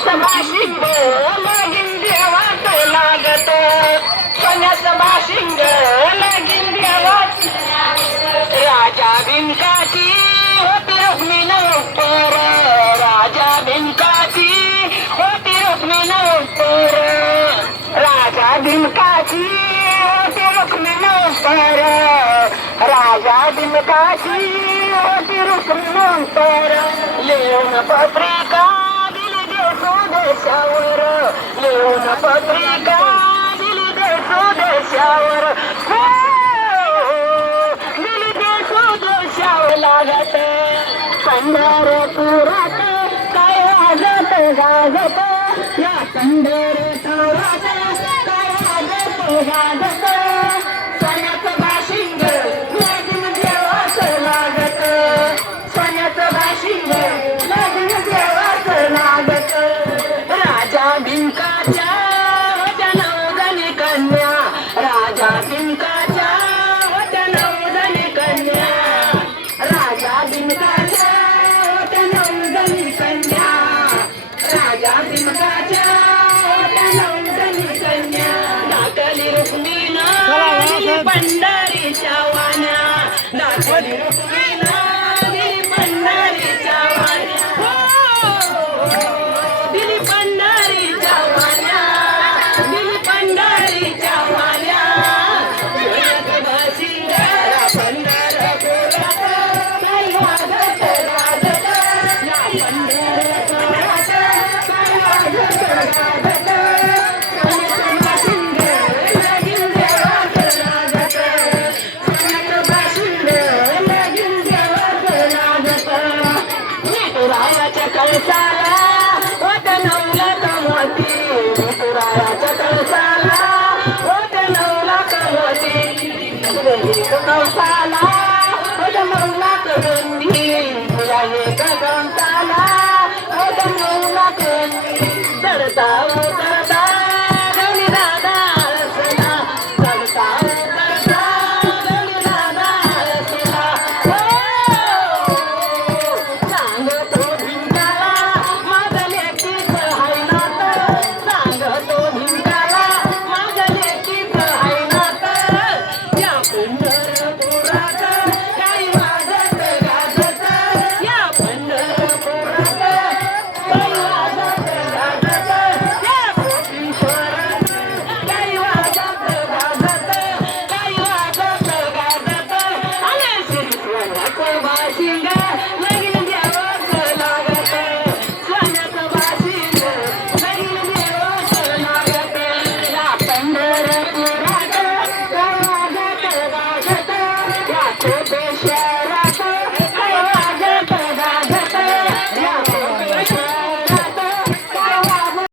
सोन्याचं बाशिंग लगीन देवात लागत सोन्याचं बाशिंग लगीन देवात राजा भिंकाची होती रुक्मिण उत्तर राजा भिंकाची होती रुक्मिण उत्तर राजा भिंकाची होती रुक्मिण उत्तर राजा भिंकाची होती रुक्मिण उत्तर लिहून पत्रिका दिली देशोदेशावर लिहून पत्रिका दिली देशोदेशावर दिली देशोदेशावर लागत पंढरपुरात काय वाजत गाजत या पंढरपुरात काय वाजत गाजत सोन्याचं बाशिंग लगीन देवात लागत सोन्याचं बाशिंग लगीन देवात लागत राजा भिंकाच्या होत्या नवजणी कन्या राजा भिंकाच्या होत्या नवजणी कन्या राजा भिंकाच्या होत्या नवजणी कन्या राजा भिंकाच्या होत्या नवजणी कन्या दाखली रुक्मिण दिली पंढरीच्या वाण्या दाखली रुक्मिण दिली पंढरीच्या वाण्या दिली पंढरीच्या वाण्या दिली पंढरीच्या वाण्या सोन्याचं बाशिंग पंढरपुरात काय वाजत गाजत या पंढरपुरात काय वाजत गाजत सोन्याचं बाशिंग लगीन देवात लागत सोन्याचं बाशिंग लगीन देवात लागत विठुरायाच्या कळसाला होत नवलाख मोती विठुरायाच्या कळसाला होत नवलाख मोती कंसाला होत नवलाख गंधी कंसाला होत नवलाख गंधी चढता उतरता गणी दादा रसला चढता उतरता गणी दादा रसला सांगतो भिंकाला माझ्या लेकीचं हाय नातं सांगतो भिंकाला माझ्या लेकीचं हाय नातं या पंढरपुरात काही वाजत गाजत या पंढरपुरात काही वाजत गाजत या कोटीश्वरात काही वाजत गाजत काही वाजत गाजत आणि श्री सोन्याचं बाशिंग लगीन देवात लागत सोन्याचं बाशिंग लगीन देवात लागत या पंढरपुरात काय वाजत गाजत या कोटेश्वर